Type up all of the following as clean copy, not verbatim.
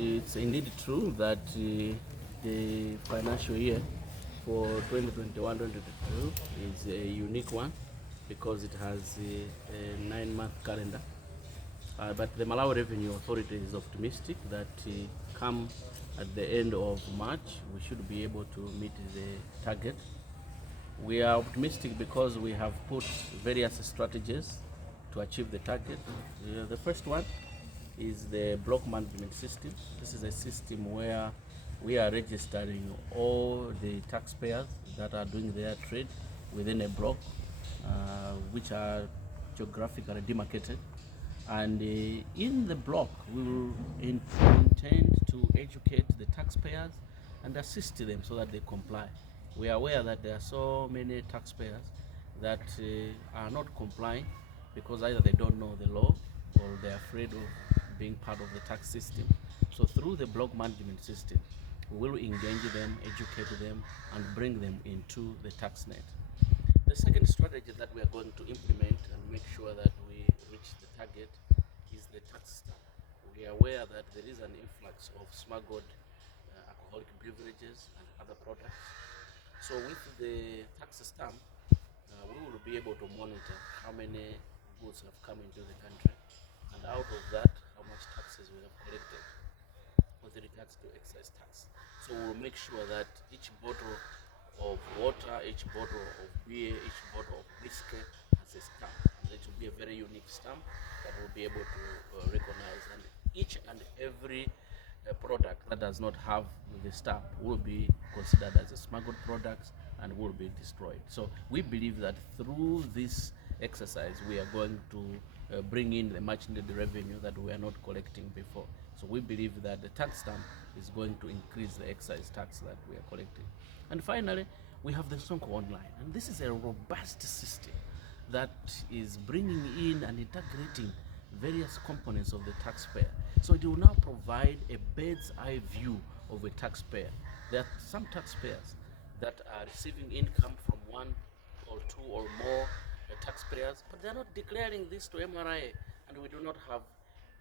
It's indeed true that the financial year for 2021-2022 is a unique one because it has a 9-month calendar. But the Malawi Revenue Authority is optimistic that come at the end of March, we should be able to meet the target. We are optimistic because we have put various strategies to achieve the target. The first one is the block management system. This is a system where we are registering all the taxpayers that are doing their trade within a block, which are geographically demarcated. And in the block, we will intend to educate the taxpayers and assist them so that they comply. We are aware that there are so many taxpayers that are not complying because either they don't know the law or they're afraid of being part of the tax system. So through the block management system, we will engage them, educate them, and bring them into the tax net. The second strategy that we are going to implement and make sure that we reach the target is the tax stamp. We are aware that there is an influx of smuggled alcoholic beverages and other products. So with the tax stamp, we will be able to monitor how many goods have come into the country, and out of that, how much taxes we have collected with regards to excise tax. So we'll make sure that each bottle of water, each bottle of beer, each bottle of whiskey has a stamp. And it will be a very unique stamp that we'll be able to recognize. And each and every product that does not have the stamp will be considered as a smuggled product and will be destroyed. So we believe that through this exercise, we are going to bring in the much needed revenue that we are not collecting before. So we believe that the tax stamp is going to increase the excise tax that we are collecting. And finally, we have the Sonko Online, and this is a robust system that is bringing in and integrating various components of the taxpayer. So it will now provide a bird's eye view of a taxpayer. There are some taxpayers that are receiving income from one or two or more taxpayers, but they're not declaring this to MRA, and we do not have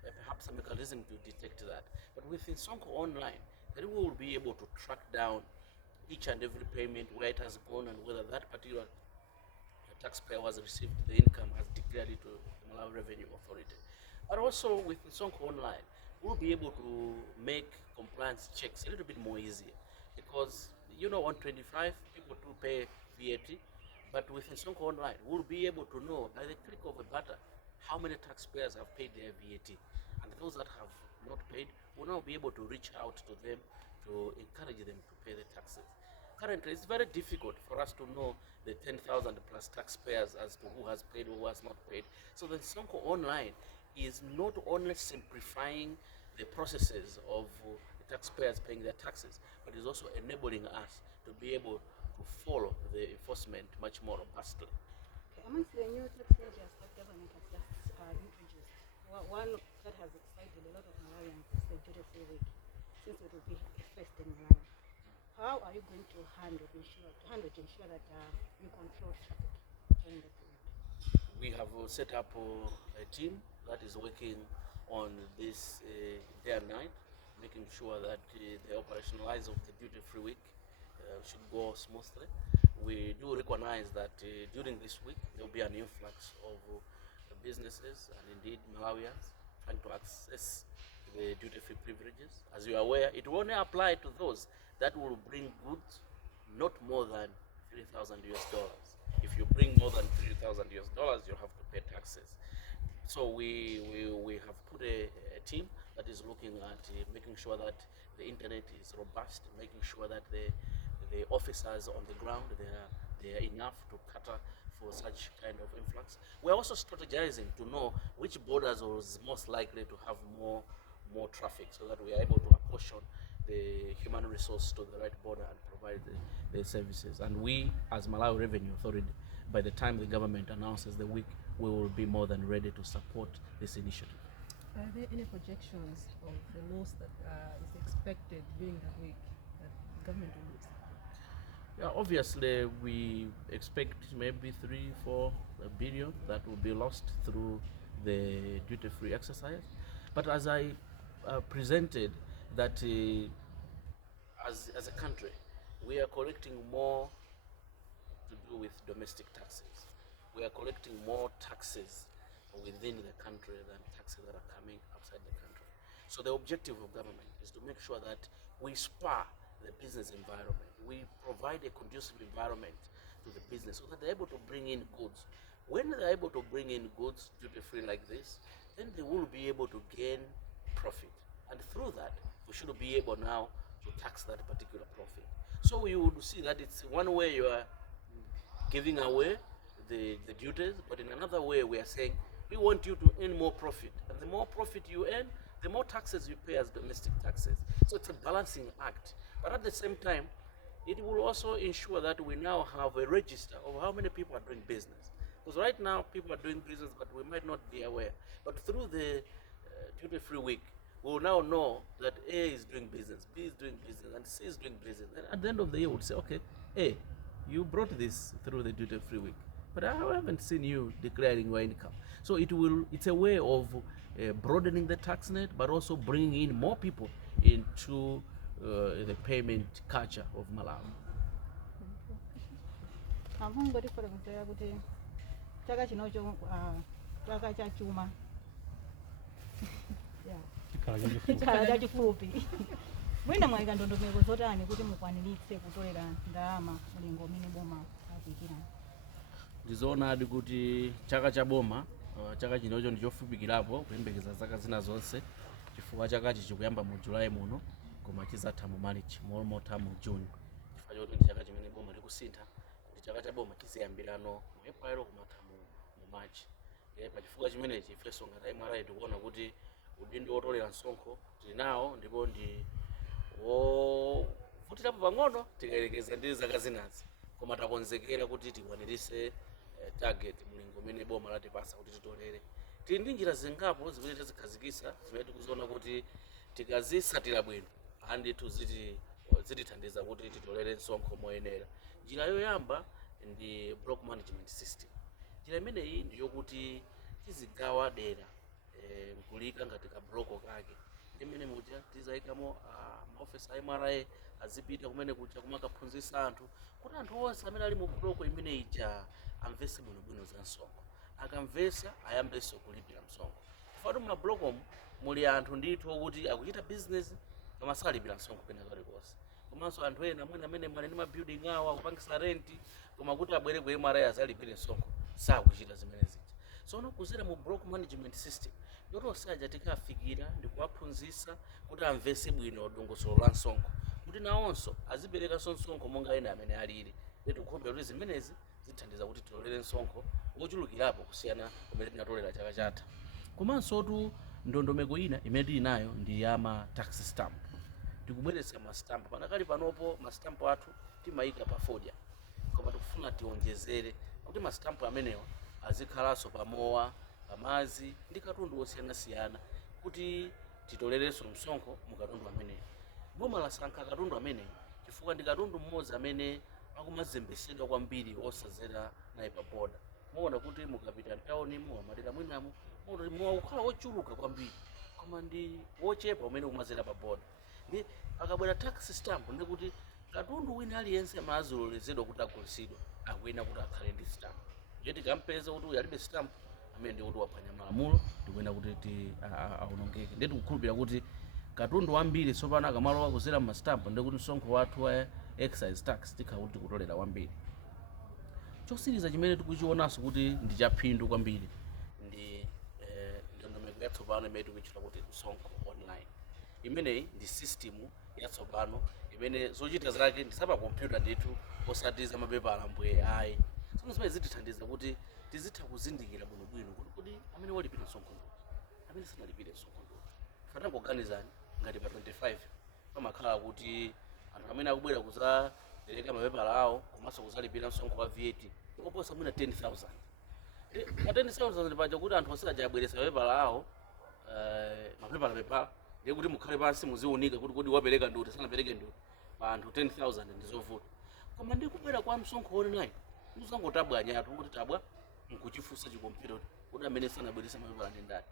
perhaps a mechanism to detect that. But within Sonko Online, then we will be able to track down each and every payment, where it has gone, and whether that particular taxpayer was received the income has declared it to the Malawi Revenue Authority. But also with Sonko Online, we'll be able to make compliance checks a little bit more easier because on 25 people do pay VAT, but with Sonko Online, we'll be able to know by the click of a button how many taxpayers have paid their VAT, and those that have not paid will now be able to reach out to them to encourage them to pay the taxes. Currently, it's very difficult for us to know the 10,000 plus taxpayers as to who has paid or who has not paid. So the Sonko Online is not only simplifying the processes of the taxpayers paying their taxes, but is also enabling us to be able to follow the enforcement much more robustly. Okay, amongst the new tax measures that government has just introduced, one that has excited a lot of Malawians is the duty-free week, since it will be a first in Malawi. How are you going to handle to ensure that you control traffic during the period? We have set up a team that is working on this day and night, making sure that the operationalize of the duty-free week should go smoothly. We do recognize that during this week there will be an influx of businesses and indeed Malawians trying to access the duty-free privileges. As you are aware, it will only apply to those that will bring goods not more than $3,000. If you bring more than $3,000, you have to pay taxes. So we have put a team that is looking at making sure that the internet is robust, making sure that the officers on the ground they are enough to cater for such kind of influx. We're also strategizing to know which borders is most likely to have more traffic, so that we are able to apportion the human resource to the right border and provide the services. And we, as Malawi Revenue Authority, by the time the government announces the week, we will be more than ready to support this initiative. Are there any projections of the loss that is expected during that week that the government will lose? Yeah, obviously we expect maybe 3-4 billion that will be lost through the duty-free exercise. But as I presented, that as a country, we are collecting more to do with domestic taxes. We are collecting more taxes within the country than taxes that are coming outside the country. So the objective of government is to make sure that we spur the business environment. We provide a conducive environment to the business so that they're able to bring in goods. When they're able to bring in goods duty-free like this, then they will be able to gain profit. And through that, we should be able now to tax that particular profit. So you would see that it's one way you are giving away the duties, but in another way we are saying we want you to earn more profit. And the more profit you earn, the more taxes you pay as domestic taxes. So it's a balancing act. But at the same time, it will also ensure that we now have a register of how many people are doing business. Because right now, people are doing business, but we might not be aware. But through the duty-free week, we will now know that A is doing business, B is doing business, and C is doing business. And at the end of the year, we'll say, okay, A, you brought this through the duty-free week, but I haven't seen you declaring your income. So it's a way of broadening the tax net, but also bringing in more people into the payment culture of Malawi. Ngoti fotokozera kuti chaka chinocho chaka cha chuma chikhala chachifupi mwina mwayika ndondomeko zotani kuti mukwaniritse kutolera ndalama mlingo umene boma akuyikirani? Ndizoonadi kuti chaka cha boma chaka chinocho ndichofupikirapo kuyembekeza zaka zina zonse, chifukwa chakachi chikuyamba mu July muno koma chizatha mu March motha mu June. Chifukwa choti ndi chaka chimene boma likusintha, ndi chaka cha boma chiziyambirano mu April kumatha mu March. Pa chifukwa chimenechi ifenso ngati MRA tikuona kuti udindo wotolera msonkho tili nawo ndipo ndi wovutirapo pang'ono tikayerekeza ndi zaka zinazi, koma takonzekera kuti tikwaniritse target mlingo umene boma latipasa kuti titolere. Tili ndi njira zingapo zimene tazikhazikitsa zimene tikuziona kuti tikazitsatira bwino andithu zitithandiza kuti titolere msonkho moyenera. Njira yoyamba ndi block management system. Njira imeneyi ndiyokuti tizigawa dera mkulika ngati ka block kake, imene muja tizayikamo maofesi a MRA azipita kumene kuja kumakaphunzitsa anthu kuti anthu onse amene ali mu block imene ija amvetse bwinobwino za msonkho. Akamvetsa ayambenso kulipira msonkho. Chifukwa mu mablokomu muli anthu ndithu okuti akuchita business koma salipira msonkho pena kalikonse. Komanso anthu ena mwina amene mali ndi mabuilding awo akupangisa renti koma kuti abwere ku MRA azalipire msonkho sakuchita zimenezi. Tsono kuzera mu block management system yotonse aja tikafikira ndi kuwaphunzitsa kuti amvetse bwino dongosolo la msonkho, kuti nawonso aziperekanso msonkho monga ena amene alili. Tikukhulupirira kuti zimenezi zithandiza kuti titolere msonkho wochulukirapo kusiyana kumene tinatolera chaka chatha. Komanso ndondomeko ina imene tili nayo ndi ya ma tax stamp. Tikubweretsa ma stamp panakali panopo ma stamp athu timayika pa fodya, koma tikufuna tionjezere kuti ma stamp amenewa azikhalanso pamowa, pamazi ndi katundu osiyanasiyana kuti titolerenso msonkho mu katundu ameneyo. Boma lasankha katundu ameneyo chifukwa ndi katundu mmodzi amene akumazembesedwa kwambiri osazera naye pa boda. Muona kuti mukapita ntawuni muwamadera mwinamo muwakukhala wochuluka kwambiri koma ndi wochepa umene kumazera pa boda. Ndi akabwera tax stamp ndi kuti katundu wina aliyense amazololezedwa kuti agulitsidwa akuyena kuti akhale ndi stamp. Ndiye tikampeza kuti uyu alibe stamp amene ndi kuti waphwanya malamulo tikuyena kuti aonongeke. Ndiye tikukhulupirira kuti katundu wambiri tsopano akamalowa kuzera mu stamp ndi kuti msonkho wathu wa excise tax tikhala kuti tikutolera wambiri. Chosiriza chimene tikuchionanso kuti ndi chaphindu kwambiri ndi ndondomeko yatsopano imene tikuchita kuti msonkho online. Imeneyi ndi system yatsopano imene zochita zake ndi zapa kompyuta ndithu osati za mapepala ambwe ayi. Tsono zimene zitithandiza kuti tizitha kuzindikira bwinobwino kuti amene walipira msonkho ndi amene sanalipire msonkho ndi. Fatangoganizani ngati pa 25 pamakhala kuti anthu amene akubwera kuzapereka mapepala awo komanso kuzalipira msonkho wa VAT koposa mwina 10,000. Pa 10,000 paja kuti anthu onse aja abweresa mapepala awo mapepala ndiye kuti mukhale pansi muziunika kuti kodi wapereka ndi kuti sanapereke ndi kuti pa anthu 10,000 ndi zovuta. Koma ndi kubwera kwa msonkho online muzangotabwanyatu kuti tabwa nkuchifunsa chikompyuta kuti amene sanabweresa mapepala ndi ndani.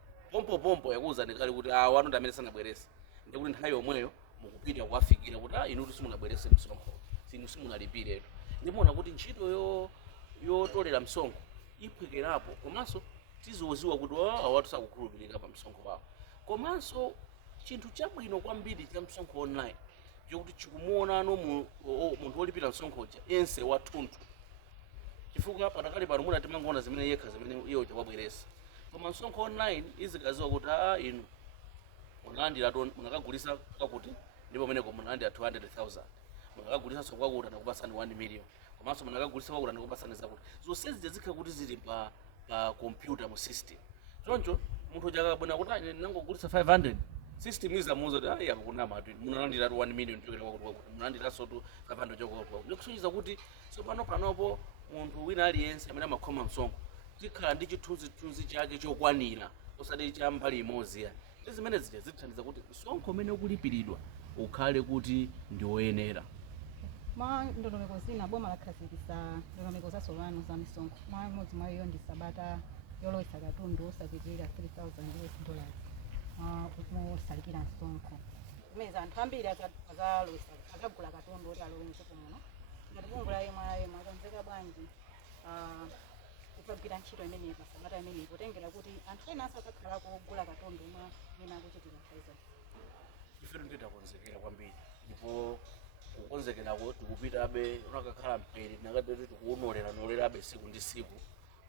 pompo yakuza ndikali kuti wanu ndi amene sanabwerese ndikuti nthawi yomweyo mukupita kuwafikira kuti inu simunabwerese msonkho sinu simunalipiretu. Ndimaona kuti ntchito yotolera msonkho iphwekerapo komanso tizoziwa kuti awatu sakukhulupirira pa msonkho wawo. Komanso chinthu chabwino kwambiri cha msonkho online chokuti chikumuonano munthu wolipira msonkhoja ense wathunthu, chifukwa patakali pano muna timangoona zimene yekha zimene iyo wabweresa. Koma msonkho online izikaziwa kuti inu munalandira munakagulisa kwakuti ndipo pameneko munalandira 200,000, munakagulisa kwakuti anakupasani 1 million, komanso munakagulisa kwakuti anakupasani zakuti. Zonsezi zikhala kuti zili pa computer mu system. Choncho munthu jakabwina kuti ndinangogulisa 500, system izamuza kuti ayi akuna munalandira 1 million chokera kwakuti munalandira sotu 500 chokera. Ndikusonyeza kuti tsopano panopo munthu wina aliyense amene amakhoma msonkho tikhala ndi chithunzi chake chokwanira osati cha mbali imodzi ya. Zimene zithandiza kuti msonkho umene ukulipiridwa ukhale kuti ndi woyenera. Mwa ndondomeko zina boma lakhazikitsa ndondomeko zatsopano za misonkho. Mwa imodzi mwa iyo ndi sabata yolowetsa katundu osapitirira $3,000 mosalikira msonkho. Imene anthu ambiri azagula katundu oti alowe mdziko muno. Ngati bungwe la MRA mwakonzeka bwanji kugwira ntchito imeneyi pa sabata imeneyi potengera kuti anthu ena asakhala kugula katundu mwina akuchitira faiza. Ife titakonzekera kwambiri ndipo kukonzekerako tikupitabe unakakhala mperi nakadati tikuwonolerabe siku ndi siku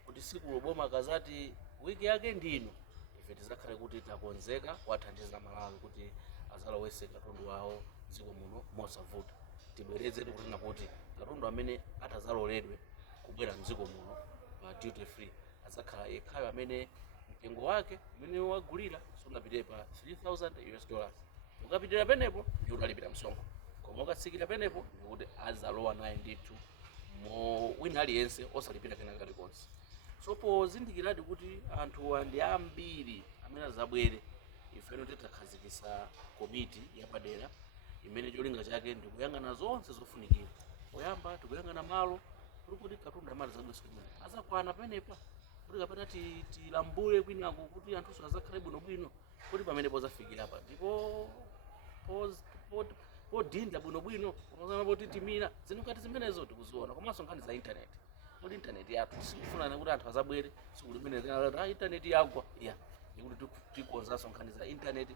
kuti siku loboma kazati wiki yake ndino ife tizakhale kuti takonzeka kuwathandiza Malawi kuti azalowetse katundu wawo dziko muno mosavuta. Tibwereze tikunena kuti katundu amene atazaloledwe kubwera mdziko muno pa duty free azakhala yekhayo amene mtengo wake umene wagulira sunapite pa $3,000. Ukapitira penepo ndi utalipira msonkho, koma ukatsikira penepo ndikuti azalowa naye ndithu wina aliyense osalipira kena kalikonse. So pozindikiradi kuti anthu ndi ambiri amene azabwere, ifeno titakhazikitsa komiti yapadera imene cholinga chake ndikuyang'ana zonse zofunikira. Poyamba tikuyang'ana malo kuti katundu amene azabweretsedwa azakwana penepa kuti kapena tilambule kwinako kuti anthu azakhale bwinobwino kuti pamene pozafikira apa ndipo podinda bwinobwino poti timira zinokati zimenezo tikuziona. Komanso nkhani za internet kuti internet yathu sikufuna kuti anthu azabwere siku limene internet yagwa ndikuti tikonzanso nkhani za internet.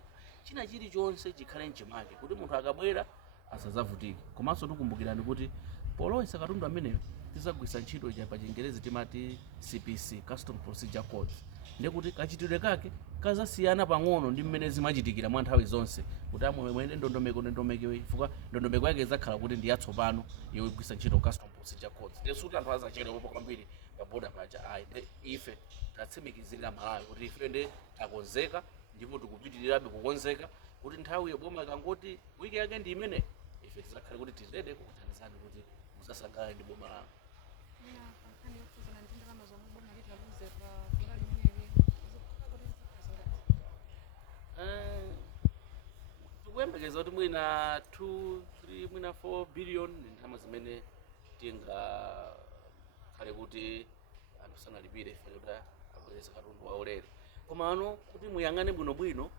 China chilichonse chikhale mchimake kuti munthu akabwera asazavutike. Komanso tikumbukirani kuti polowetsa katundu ameneyo tizagwiritsa ntchito pa Chingerezi timati CPC, Custom Procedure Code, ndikuti kachitidwe kake kazasiyana pang'ono ndi mmene zimachitikira mwa nthawi zonse kuti amwene ndondomeko chifukwa ndondomeko yake izakhala kuti ndi yatsopano yogwiritsa ntchito Custom Procedure Codes. Ndesuti anthu azachera popo kwambiri pa boda paja ife tatsimikizira Malawi kuti ife ndi takonzeka ndipo tikupitirirabe kukonzeka kuti nthawi yoboma ikangoti wiki yake ndi imene ife tizakhale kuti tizede kukuthandizani kuti musasangalale ndi boma lanu. Tikuyembekeza kuti mwina 2-3 mwina 4 billion ndi ndalama zimene tingakhale kuti anthu sanalipire ife kuti abweretse katundu waulere. Komano kuti muyang'ane bwinobwino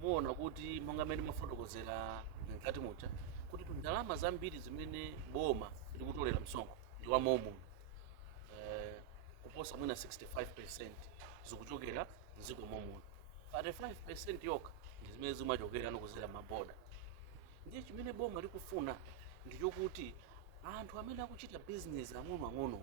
muona kuti monga mmene mwafotokozera mkati mucha kuti ndalama zambiri zimene boma likutolera msonkho ndi wa momo kuposa mwina 65% zikuchokera mdziko momo. 35% yokha ndi zimene zimachokera nokuzera maboda. Ndiye chimene boma likufuna ndichokuti anthu amene akuchita business ang'ono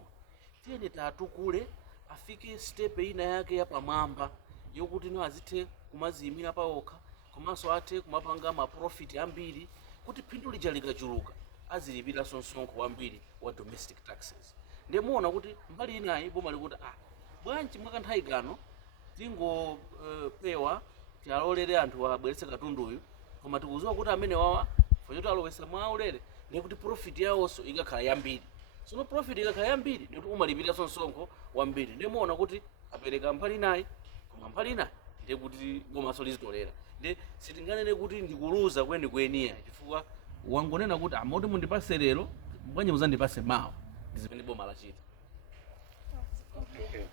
tiyeni tatukule afike step ina yake yapamwamba yokuti no azithe kumaziyimira paokha komanso athe kumapanga maprofit ambiri kuti phindu lija likachuluka azilipira msonkho wambiri wa domestic taxes. Ndiye muona kuti mbali inayi boma likuti bwanji mwakanthawi kano tingopewa tialolere anthu abweretse katunduyu koma tikuziwa kuti amene wawa fanyoti alowesa mwaulere ndiye kuti profit yawonso ikakhala yambiri. Sono profit ikakhala yambiri ndikuti umalipira msonkho wambiri. Ndiye muona kuti apereka mbali inayi koma mbali inayi ndiye kuti bomaso lizitolera. Ndiye sitinganene kuti ndikuluza kwenikweni chifukwa wangonena kuti amoti mundipase lero bwanji muzandipase mawa. Ndi zimene boma lachita. Okay.